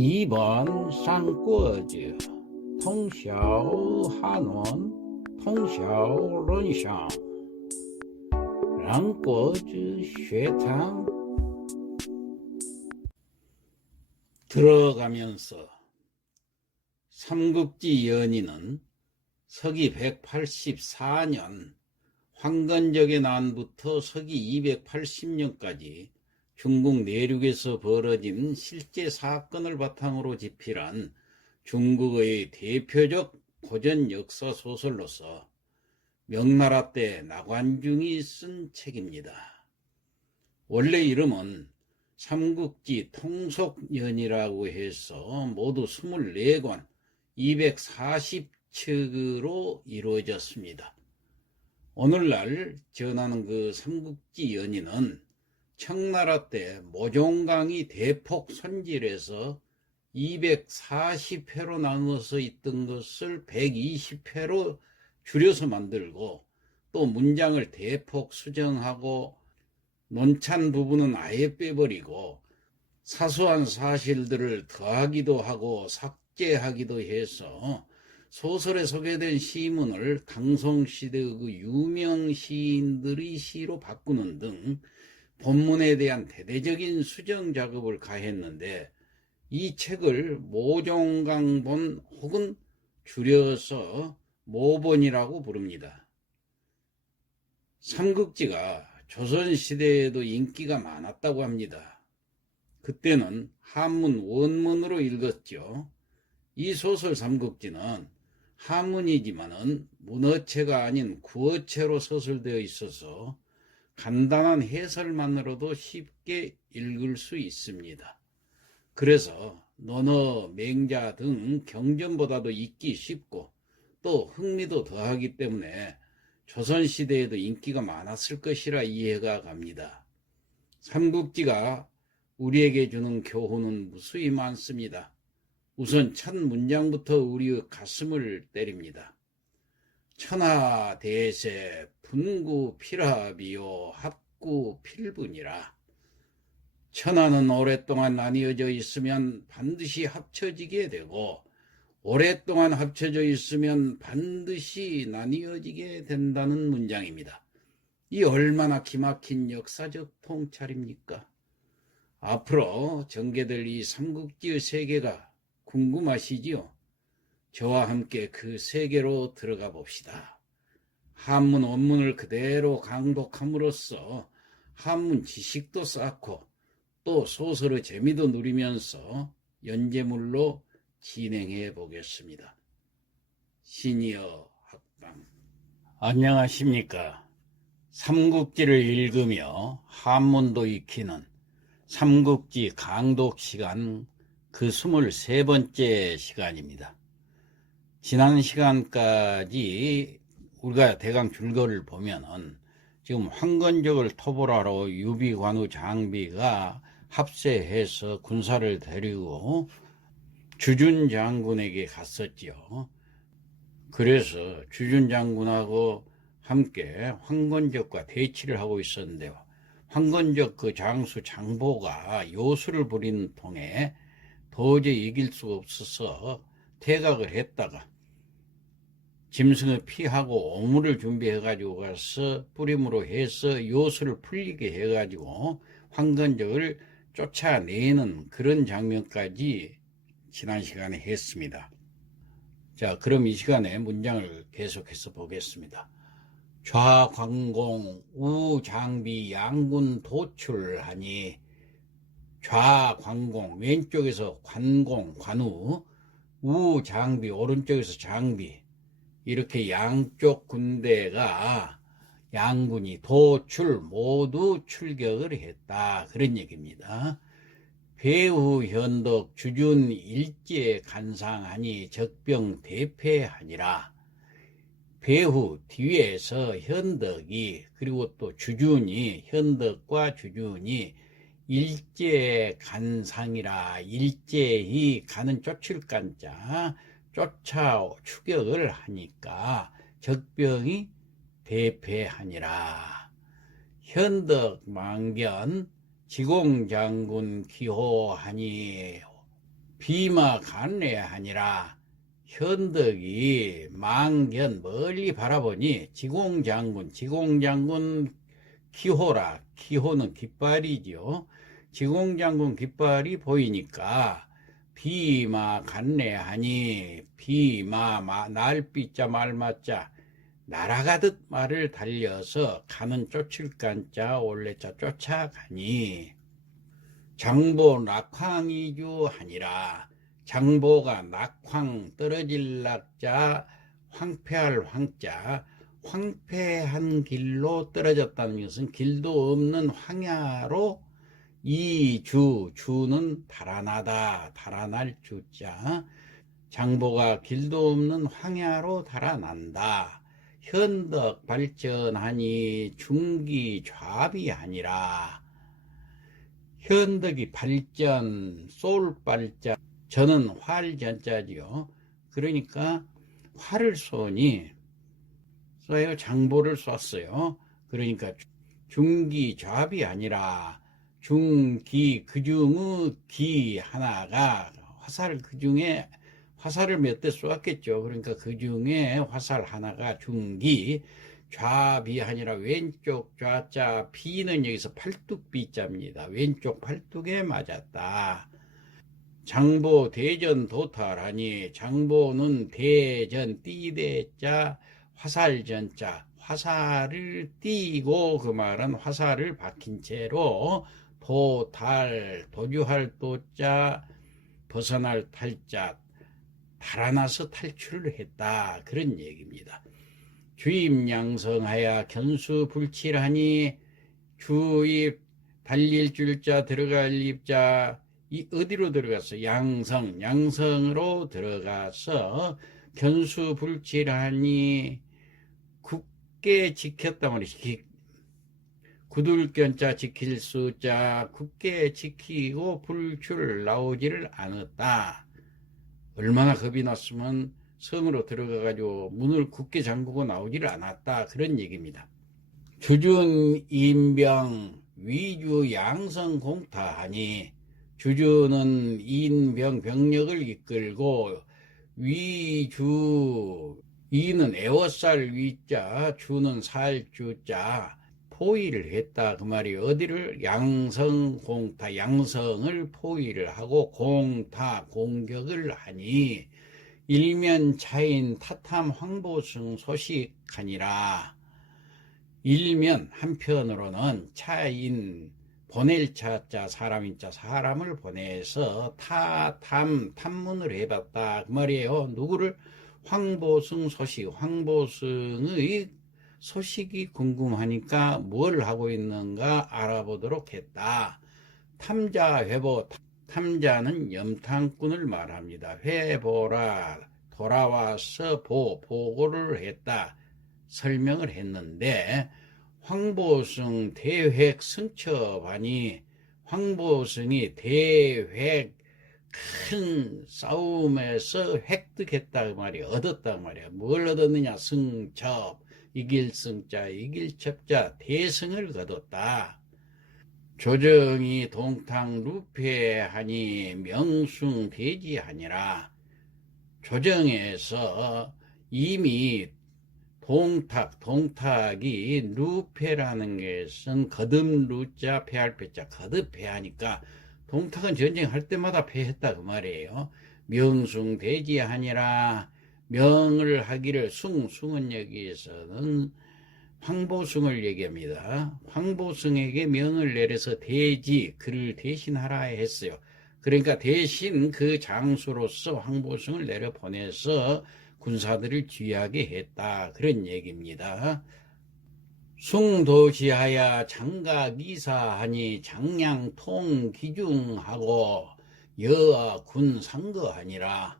2번三国志通晓汉文通晓论想两国之学堂들어가면서 삼국지 연의는 서기 184년 황건적의 난부터 서기 280년까지 중국 내륙에서 벌어진 실제 사건을 바탕으로 집필한 중국의 대표적 고전 역사 소설로서 명나라 때 나관중이 쓴 책입니다. 원래 이름은 삼국지 통속연이라고 해서 모두 24권 240척으로 이루어졌습니다. 오늘날 전하는 그 삼국지 연의는 청나라 때 모종강이 대폭 손질해서 240회로 나누어서 있던 것을 120회로 줄여서 만들고 또 문장을 대폭 수정하고 논찬 부분은 아예 빼버리고 사소한 사실들을 더하기도 하고 삭제하기도 해서 소설에 소개된 시문을 당송시대의 그 유명 시인들의 시로 바꾸는 등 본문에 대한 대대적인 수정 작업을 가했는데 이 책을 모종강본 혹은 줄여서 모본이라고 부릅니다. 삼국지가 조선시대에도 인기가 많았다고 합니다. 그때는 한문 원문으로 읽었죠. 이 소설 삼국지는 한문이지만은 문어체가 아닌 구어체로 서술되어 있어서 간단한 해설만으로도 쉽게 읽을 수 있습니다. 그래서 논어, 맹자 등 경전보다도 읽기 쉽고 또 흥미도 더하기 때문에 조선시대에도 인기가 많았을 것이라 이해가 갑니다. 삼국지가 우리에게 주는 교훈은 무수히 많습니다. 우선 첫 문장부터 우리의 가슴을 때립니다. 천하대세 분구필합이요 합구필분이라. 천하는 오랫동안 나뉘어져 있으면 반드시 합쳐지게 되고 오랫동안 합쳐져 있으면 반드시 나뉘어지게 된다는 문장입니다. 이 얼마나 기막힌 역사적 통찰입니까? 앞으로 전개될 이 삼국지의 세계가 궁금하시지요? 저와 함께 그 세계로 들어가 봅시다. 한문 원문을 그대로 강독함으로써 한문 지식도 쌓고 또 소설의 재미도 누리면서 연재물로 진행해 보겠습니다. 시니어 학방 안녕하십니까. 삼국지를 읽으며 한문도 익히는 삼국지 강독 시간 그 23번째 시간입니다. 지난 시간까지 우리가 대강 줄거리를 보면은 지금 황건적을 토벌하러 유비관우 장비가 합세해서 군사를 데리고 주준 장군에게 갔었죠. 그래서 주준 장군하고 함께 황건적과 대치를 하고 있었는데요. 황건적 그 장수 장보가 요술을 부리는 통에 도저히 이길 수가 없어서 퇴각을 했다가 짐승을 피하고 오물을 준비해가지고 가서 뿌림으로 해서 요술을 풀리게 해가지고 황건적을 쫓아내는 그런 장면까지 지난 시간에 했습니다. 자, 그럼 이 시간에 문장을 계속해서 보겠습니다. 좌관공 우장비 양군 도출하니, 좌관공 왼쪽에서 관공 관우, 우장비 오른쪽에서 장비, 이렇게 양쪽 군대가 양군이 도출 모두 출격을 했다, 그런 얘기입니다. 배후 현덕 주준 일제 간상하니 적병 대패하니라. 배후 뒤에서 현덕이 그리고 또 주준이 현덕과 주준이 일제 간상이라. 일제히 가는 쫓을 간자 쫓아 추격을 하니까 적병이 대패하니라. 현덕 망견 지공장군 기호하니 비마 간례하니라. 현덕이 망견 멀리 바라보니 지공장군 기호라. 기호는 깃발이죠. 지공장군 깃발이 보이니까 비마 간례하니, 비마 날비자 말맞자 날아가듯 말을 달려서 가는 쫓을 간자 올레자 쫓아가니, 장보 낙황이주 하니라. 장보가 낙황 떨어질 낙자, 황폐할 황자, 황폐한 길로 떨어졌다는 것은 길도 없는 황야로, 주는 달아나다, 달아날 주자, 장보가 길도 없는 황야로 달아난다. 현덕 발전하니 중기 좌비하니라. 현덕이 발전, 쏠발자, 저는 활전자지요. 그러니까 활을 쏘니, 장보를 쐈어요. 그러니까 중기 좌비 아니라 중기, 그중의 기 하나가 화살, 그중에 화살을 몇 대 쏘았겠죠. 그러니까 그중에 화살 하나가 중기, 좌비 아니라 왼쪽 좌자, 비는 여기서 팔뚝비자입니다. 왼쪽 팔뚝에 맞았다. 장보 대전 도탈하니, 장보는 대전 띠대자 화살전자, 화살을 띄고, 그 말은 화살을 박힌 채로 도탈, 도주할 도자, 벗어날 탈자, 달아나서 탈출을 했다, 그런 얘기입니다. 주입양성하여 견수불칠하니, 주입 달릴 줄자 들어갈 입자, 이 어디로 들어갔어? 양성으로 들어가서 견수불칠하니 굳게 지켰단 말이지. 굳을견자 지킬 수자, 굳게 지키고 불출 나오지를 않았다. 얼마나 겁이 났으면 성으로 들어가가지고 문을 굳게 잠그고 나오지를 않았다, 그런 얘기입니다. 주준 인병 위주 양성 공타하니, 주주는 인병 병력을 이끌고, 이는 애워쌀 위자, 주는 살주자, 포위를 했다, 그 말이. 어디를? 양성공타, 양성을 포위를 하고 공타, 공격을 하니, 일면 차인 타탐 황보승 소식하니라. 일면 한편으로는 차인, 보낼 차자, 사람인자, 사람을 보내서 탐문을 해봤다, 그 말이에요. 누구를? 황보승 소식, 황보승의 소식이 궁금하니까 뭘 하고 있는가 알아보도록 했다. 탐자 회보, 탐자는 염탐꾼을 말합니다. 회보라, 돌아와서 보고를 했다, 설명을 했는데, 황보승 대획 승첩하니, 황보승이 대획 큰 싸움에서 획득했다, 그 말이야. 얻었다, 그 말이야. 뭘 얻었느냐? 승첩, 이길 승자, 이길 첩자, 대승을 거뒀다. 조정이 동탁 루패하니 명숭 대지하니라. 조정에서 이미 동탁이 루패라는 것은 거듭 루자 패할 패자, 거듭 패하니까 동탁은 전쟁할 때마다 패했다, 그 말이에요. 명숭 대지하니라. 명을 하기를, 숭은 여기에서는 황보승을 얘기합니다. 황보승에게 명을 내려서 대지, 그를 대신하라 했어요. 그러니까 대신 그 장수로서 황보승을 내려보내서 군사들을 지휘하게 했다, 그런 얘기입니다. 숭도시하야 장가기사하니, 장량통 기중하고 여아 군 상거하니라.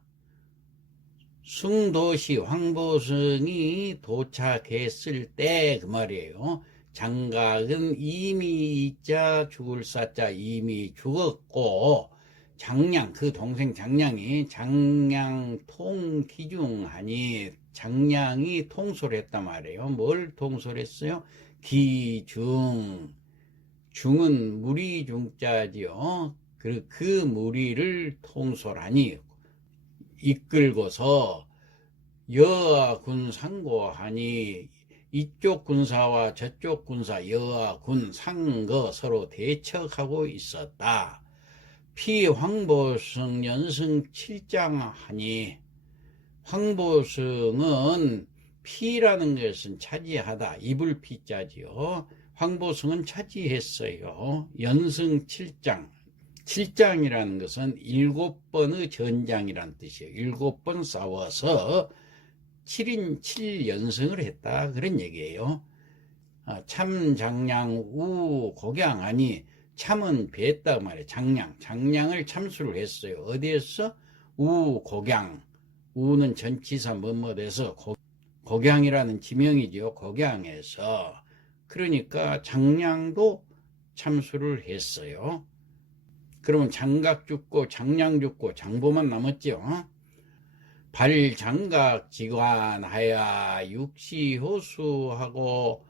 숭도시, 황보승이 도착했을 때, 그 말이에요. 장각은 이미 있자 죽을 사자, 이미 죽었고, 장량, 그 동생 장량이 장량통 기중하니, 장량이 통솔 했단 말이에요. 뭘 통솔했어요? 기중, 중은 무리중자지요. 그 무리를 통솔하니 이끌고서 여하 군 상고하니 이쪽 군사와 저쪽 군사 여하 군 상거 서로 대척하고 있었다. 피 황보승 연승 7장 하니 황보승은 피라는 것은 차지하다. 이불 피자지요. 황보승은 차지했어요. 연승 7장. 7장이라는 것은 7번의 전장이란 뜻이에요. 7번 싸워서 7인 7연승을 했다. 그런 얘기예요. 참장량 우곡양하니 참은 배했다 말이에요. 장량을 참수를 했어요. 어디에서? 우곡양. 우는 전치사 뭐뭐돼서 곡양이라는 지명이죠. 곡양에서. 그러니까 장량도 참수를 했어요. 그러면 장각 죽고 장량 죽고 장보만 남았죠. 발장각 지관하여 육시호수하고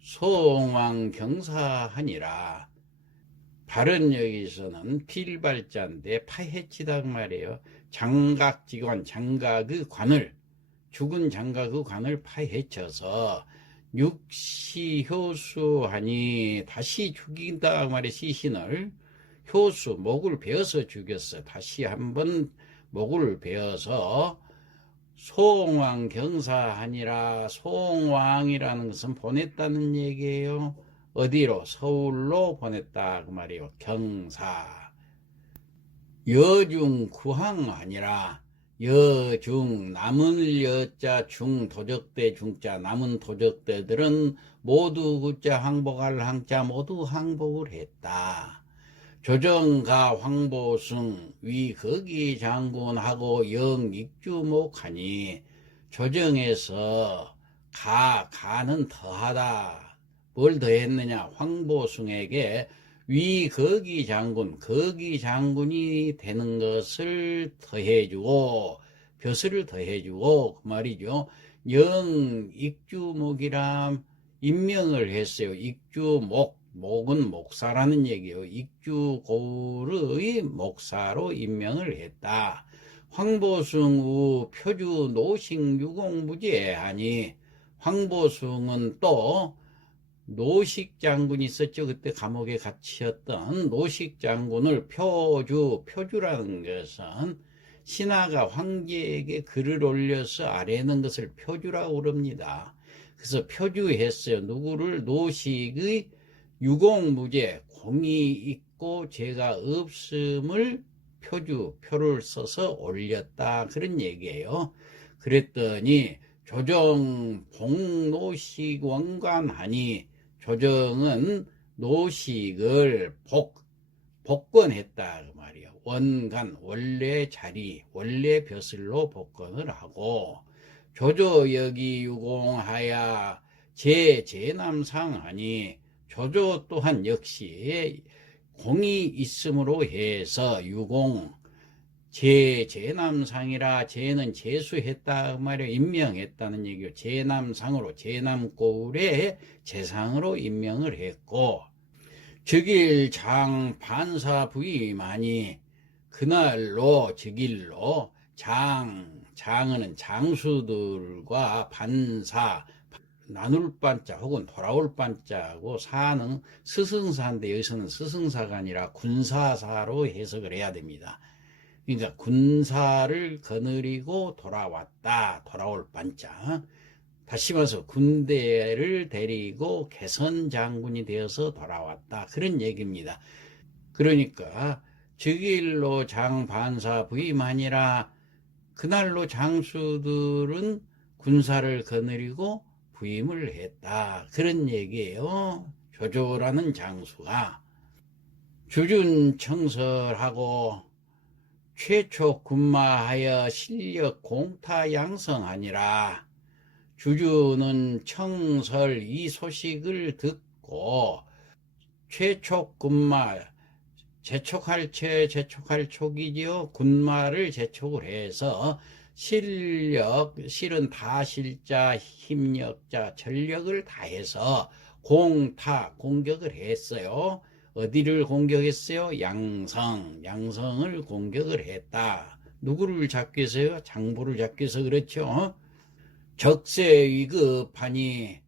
소홍왕 경사하니라. 발은 여기서는 필발자인데 파헤치다 말이에요. 장각지관, 장각의 관을, 죽은 장각의 관을 파헤쳐서 육시효수하니 다시 죽인다 말이에요. 시신을 효수, 목을 베어서 죽였어. 다시 한번 목을 베어서 소홍왕 경사하니라. 소홍왕이라는 것은 보냈다는 얘기예요. 어디로? 서울로 보냈다 그 말이에요. 경사. 여중 구항 아니라 여중 남은 여자 중 도적대 중자 남은 도적대들은 모두 구자 항복할 항자 모두 항복을 했다. 조정가 황보승 위거기 장군하고 영익주목하니 조정에서 가는 더하다. 뭘 더했느냐? 황보승에게 위거기 장군, 거기 장군이 되는 것을 더해주고 벼슬을 더해주고 그 말이죠. 영익주목이라 임명을 했어요. 익주목, 목은 목사라는 얘기예요. 익주고을의 목사로 임명을 했다. 황보승 후 표주 노식유공무제하니 황보승은 또 노식 장군이 있었죠. 그때 감옥에 갇혔던 노식 장군을 표주라는 것은 신하가 황제에게 글을 올려서 아뢰는 것을 표주라고 그럽니다. 그래서 표주했어요. 누구를? 노식의 유공무제, 공이 있고 죄가 없음을 표를 써서 올렸다. 그런 얘기예요. 그랬더니 조정 복노식 원관하니 조정은 노식을 복권했다 그 말이에요. 원관, 원래 자리, 원래 벼슬로 복권을 하고 조조여기 유공하여 제남상하니 조조 또한 역시 공이 있음으로 해서 유공 제남상이라. 제는 제수했다 그 말이에요. 임명했다는 얘기요. 제남상으로 제남고을의 재상으로 임명을 했고 즉일장 반사 부임하니 그날로 즉일로 장은 장수들과 반사 나눌 반자 혹은 돌아올 반자고 사는 스승사인데 여기서는 스승사가 아니라 군사사로 해석을 해야 됩니다. 그러니까 군사를 거느리고 돌아왔다. 돌아올 반자. 다시 말해서 군대를 데리고 개선 장군이 되어서 돌아왔다. 그런 얘기입니다. 그러니까 즉일로 장 반사 부임하니라. 그날로 장수들은 군사를 거느리고 부임을 했다. 그런 얘기예요. 조조라는 장수가 주준 청설하고 최초 군마하여 실력 공타 양성하니라. 주주는 청설 이 소식을 듣고 최초 군마, 재촉할 촉이지요. 군마를 재촉을 해서 실은 다실자, 힘력자, 전력을 다해서 공격을 했어요. 어디를 공격했어요? 양성을 공격을 했다. 누구를 잡기 위해서요? 장보를 잡기 위해서. 그렇죠. 적세 위급하니,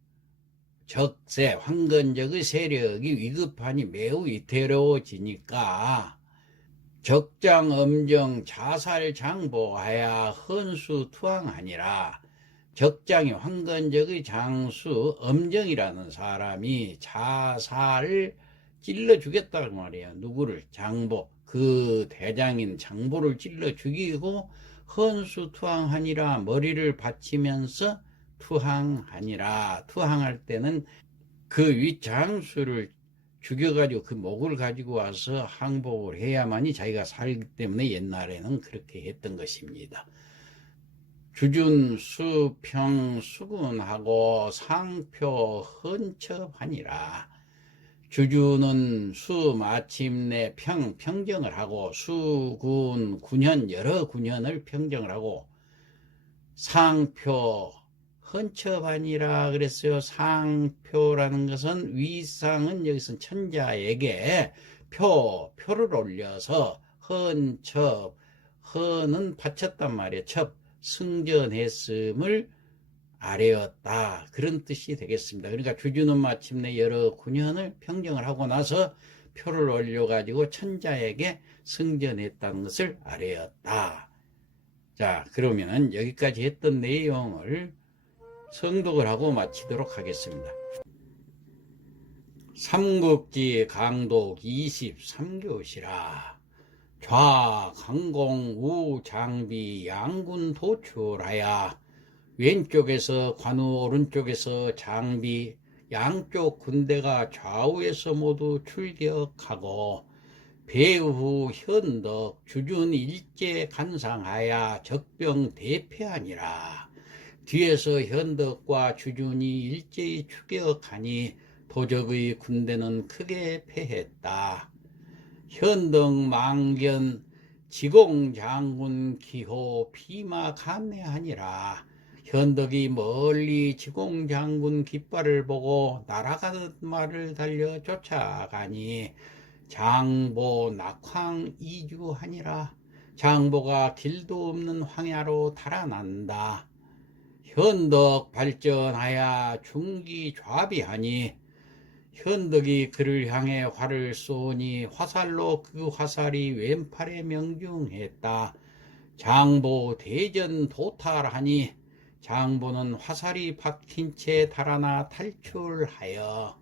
적세 황건적의 세력이 위급하니 매우 위태로워지니까 적장 엄정 자살 장보하야 헌수 투항하니라. 적장이 황건적의 장수 엄정이라는 사람이 자살을 찔러 죽였다는 말이에요. 누구를? 장보. 그 대장인 장보를 찔러 죽이고 헌수 투항하니라. 머리를 받치면서 투항하니라. 투항할 때는 그 윗장수를 죽여가지고 그 목을 가지고 와서 항복을 해야만이 자기가 살기 때문에 옛날에는 그렇게 했던 것입니다. 주준 수평 수군하고 상표 헌첩하니라. 주준은 수 마침내 평정을 하고, 수군 군현 여러 군현을 평정을 하고, 상표 헌첩하니라 그랬어요. 상표라는 것은 위상은 여기서 천자에게 표를 올려서 헌첩, 헌은 바쳤단 말이에요. 첩, 승전했음을 아뢰었다. 그런 뜻이 되겠습니다. 그러니까 주주는 마침내 여러 군현을 평정을 하고 나서 표를 올려가지고 천자에게 승전했다는 것을 아뢰었다. 자, 그러면은 여기까지 했던 내용을 성독을 하고 마치도록 하겠습니다. 삼국지 강독 23교시라. 좌 강공 우 장비 양군 도출하야. 왼쪽에서 관우, 오른쪽에서 장비, 양쪽 군대가 좌우에서 모두 출격하고, 배후 현덕 주준 일제 간상하야 적병 대패하니라. 뒤에서 현덕과 주준이 일제히 추격하니 도적의 군대는 크게 패했다. 현덕 망견 지공장군 기호 피마 감내하니라. 현덕이 멀리 지공장군 깃발을 보고 날아가는 말을 달려 쫓아가니 장보 낙황 이주하니라. 장보가 길도 없는 황야로 달아난다. 현덕 발전하야 중기 좌비하니. 현덕이 그를 향해 활을 쏘니 화살로 그 화살이 왼팔에 명중했다. 장보 대전 도탈하니. 장보는 화살이 박힌 채 달아나 탈출하여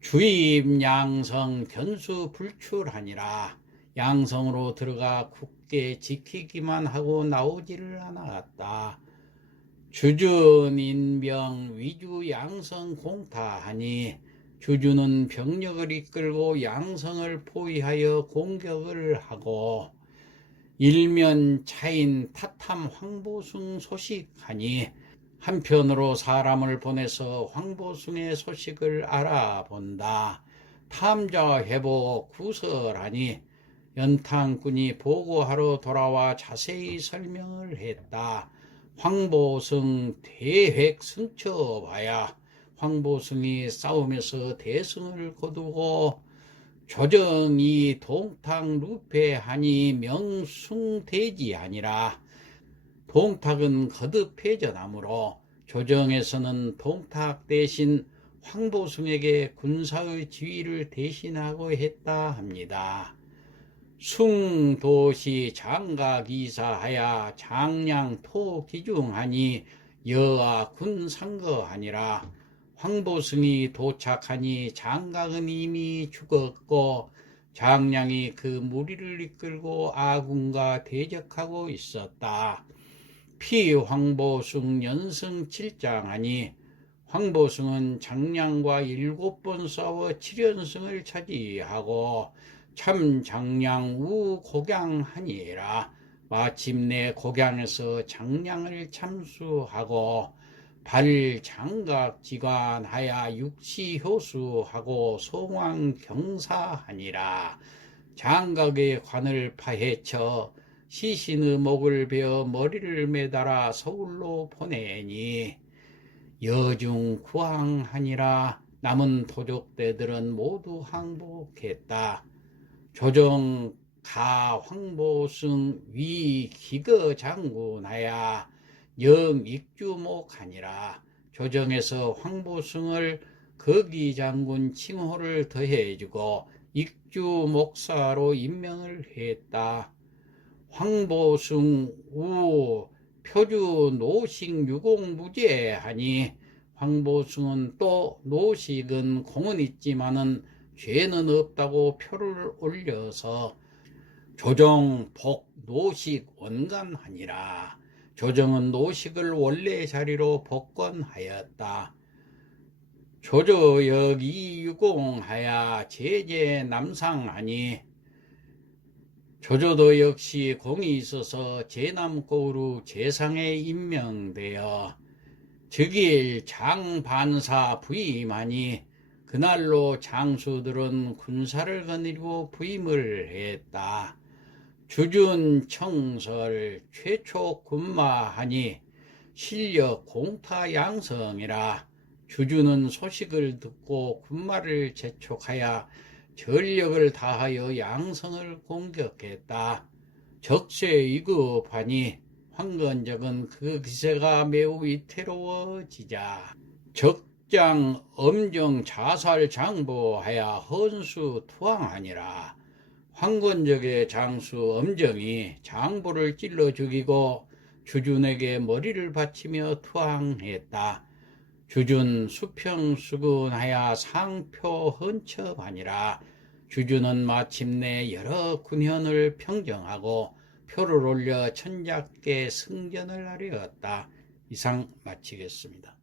주입 양성 견수 불출하니라. 양성으로 들어가 굳게 지키기만 하고 나오지를 않았다. 주준 인병 위주 양성 공타하니. 주준은 병력을 이끌고 양성을 포위하여 공격을 하고, 일면 차인 타탐 황보숭 소식하니. 한편으로 사람을 보내서 황보숭의 소식을 알아본다. 탐자 회복 구설하니. 연탄꾼이 보고하러 돌아와 자세히 설명을 했다. 황보숭 대획 승처봐야. 황보숭이 싸움에서 대승을 거두고 조정이 동탁 루패하니 명숭대지하니라. 동탁은 거듭 패전하므로 조정에서는 동탁 대신 황보숭에게 군사의 지휘를 대신하고 했다 합니다. 숭도시 장가기사하야 장량토 기중하니. 여아 군 상거하니라. 황보숭이 도착하니 장각은 이미 죽었고 장량이 그 무리를 이끌고 아군과 대적하고 있었다. 피황보숭 연승 7장하니. 황보숭은 장량과 7번 싸워 7연승을 차지하고 참 장량 우 곡양하니라. 마침내 곡양에서 장량을 참수하고 발장각지관하야 육시효수하고 송왕경사하니라. 장각의 관을 파헤쳐 시신의 목을 베어 머리를 매달아 서울로 보내니. 여중 구항하니라. 남은 도적대들은 모두 항복했다. 조정 가 황보승 위 기거 장군하야 영익주목하니라. 조정에서 황보승을 거기 장군 칭호를 더해주고 익주 목사로 임명을 했다. 황보승 우 표주 노식 유공무죄하니 황보승은 또 노식은 공은 있지만은 죄는 없다고 표를 올려서 조정 복 노식 원간하니라. 조정은 노식을 원래 자리로 복권하였다. 조조역 이유공하야 제제 남상하니 조조도 역시 공이 있어서 제남고루 제상에 임명되어 즉일 장반사 부임하니 그날로 장수들은 군사를 거느리고 부임을 했다. 주준 청설 최초 군마하니 실력 공타 양성이라. 주준은 소식을 듣고 군마를 재촉하여 전력을 다하여 양성을 공격했다. 적세 위급하니 황건적은 그 기세가 매우 위태로워지자 적장 엄정 자살 장보하여 헌수 투항하니라. 황건적의 장수 엄정이 장보를 찔러 죽이고 주준에게 머리를 바치며 투항했다. 주준 수평수군하여 상표 헌첩하니라. 주준은 마침내 여러 군현을 평정하고 표를 올려 천작계 승전을 하려었다. 이상 마치겠습니다.